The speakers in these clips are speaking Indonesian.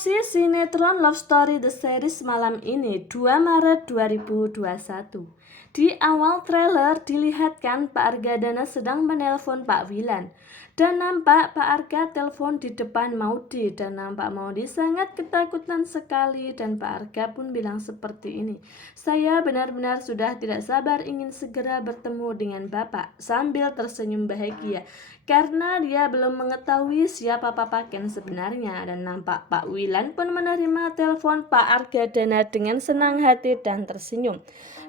Sinopsis sinetron Love Story The Series malam ini 2 Maret 2021. Di awal trailer dilihatkan Pak Argadana sedang menelpon Pak Wilan. Dan nampak Pak Arga telepon di depan Maudy dan nampak Maudy sangat ketakutan sekali dan Pak Arga pun bilang seperti ini. Saya benar-benar sudah tidak sabar ingin segera bertemu dengan Bapak sambil tersenyum bahagia. Karena dia belum mengetahui siapa Papa Ken sebenarnya dan nampak Pak Wilan pun menerima telepon Pak Argadana dengan senang hati dan tersenyum.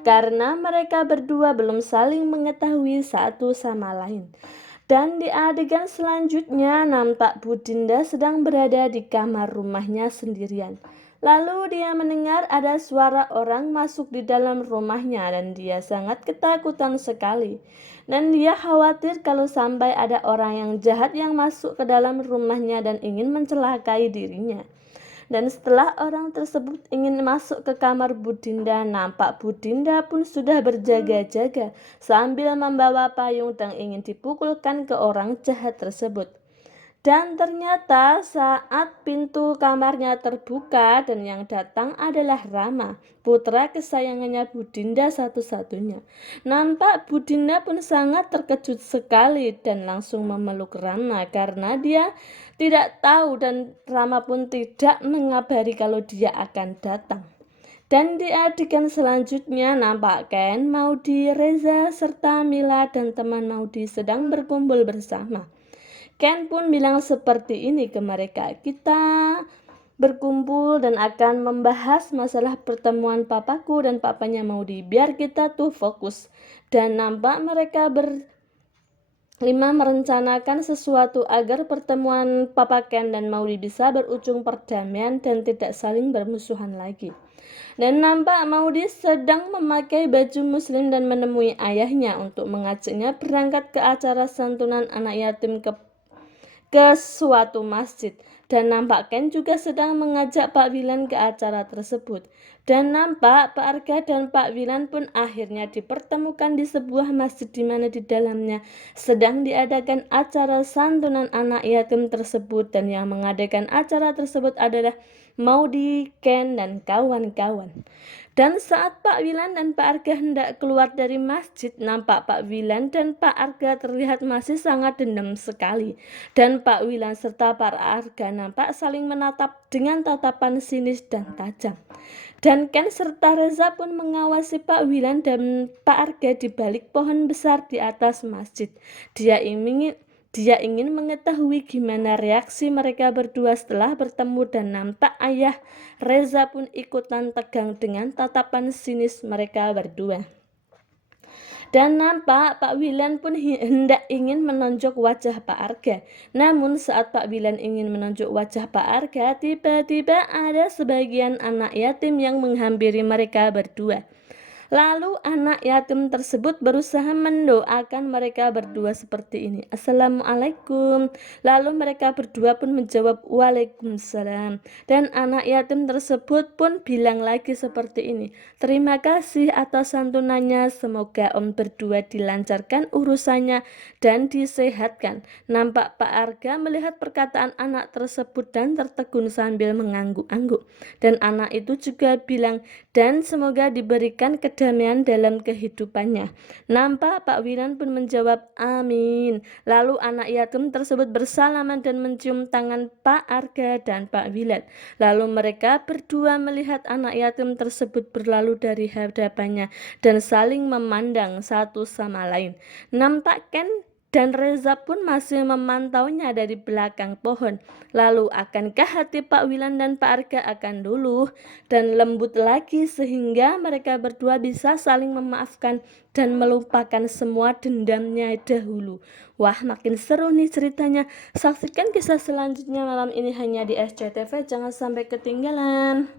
Karena mereka berdua belum saling mengetahui satu sama lain. Dan di adegan selanjutnya nampak Bu Dinda sedang berada di kamar rumahnya sendirian. Lalu dia mendengar ada suara orang masuk di dalam rumahnya dan dia sangat ketakutan sekali. Dan dia khawatir kalau sampai ada orang yang jahat yang masuk ke dalam rumahnya dan ingin mencelakai dirinya. Dan setelah orang tersebut ingin masuk ke kamar Bu Dinda, nampak Bu Dinda pun sudah berjaga-jaga sambil membawa payung dan ingin dipukulkan ke orang jahat tersebut. Dan ternyata saat pintu kamarnya terbuka dan yang datang adalah Rama, putra kesayangannya Bu Dinda satu-satunya. Nampak Bu Dinda pun sangat terkejut sekali dan langsung memeluk Rama karena dia tidak tahu dan Rama pun tidak mengabari kalau dia akan datang. Dan di adegan selanjutnya nampak Ken, Maudy, Reza, serta Mila dan teman Maudy sedang berkumpul bersama. Ken pun bilang seperti ini ke mereka, kita berkumpul dan akan membahas masalah pertemuan papaku dan papanya Maudy, biar kita tuh fokus. Dan nampak mereka berlima merencanakan sesuatu agar pertemuan Papa Ken dan Maudy bisa berujung perdamaian dan tidak saling bermusuhan lagi. Dan nampak Maudy sedang memakai baju muslim dan menemui ayahnya untuk mengajaknya berangkat ke acara santunan anak yatim ke suatu masjid. Dan nampak Ken juga sedang mengajak Pak Wilan ke acara tersebut. Dan nampak Pak Arga dan Pak Wilan pun akhirnya dipertemukan di sebuah masjid di mana di dalamnya sedang diadakan acara santunan anak yatim tersebut. Dan yang mengadakan acara tersebut adalah Maudy, Ken, dan kawan-kawan. Dan saat Pak Wilan dan Pak Arga hendak keluar dari masjid, nampak Pak Wilan dan Pak Arga terlihat masih sangat dendam sekali. Dan Pak Wilan serta Pak Arga nampak saling menatap dengan tatapan sinis dan tajam. Dan Ken serta Reza pun mengawasi Pak Wilan dan Pak Arga di balik pohon besar di atas masjid. Dia ingin mengetahui gimana reaksi mereka berdua setelah bertemu dan nampak ayah Reza pun ikutan tegang dengan tatapan sinis mereka berdua. Dan nampak Pak Wilan pun hendak ingin menonjok wajah Pak Arga. Namun saat Pak Wilan ingin menonjok wajah Pak Arga, tiba-tiba ada sebagian anak yatim yang menghampiri mereka berdua. Lalu anak yatim tersebut berusaha mendoakan mereka berdua seperti ini. Assalamualaikum. Lalu mereka berdua pun menjawab Waalaikumsalam. Dan anak yatim tersebut pun bilang lagi seperti ini. Terima kasih atas santunannya. Semoga om berdua dilancarkan urusannya dan disehatkan. Nampak Pak Arga melihat perkataan anak tersebut dan tertegun sambil mengangguk-angguk. Dan anak itu juga bilang, dan semoga diberikan kedamaian dalam kehidupannya. Nampak Pak Wilan pun menjawab amin. Lalu anak yatim tersebut bersalaman dan mencium tangan Pak Arga dan Pak Wilan. Lalu mereka berdua melihat anak yatim tersebut berlalu dari hadapannya dan saling memandang satu sama lain. Nampak Ken dan Reza pun masih memantaunya dari belakang pohon. Lalu akankah hati Pak Wilan dan Pak Arga akan luluh dan lembut lagi sehingga mereka berdua bisa saling memaafkan dan melupakan semua dendamnya dahulu. Wah, makin seru nih ceritanya. Saksikan kisah selanjutnya malam ini hanya di SCTV. Jangan sampai ketinggalan.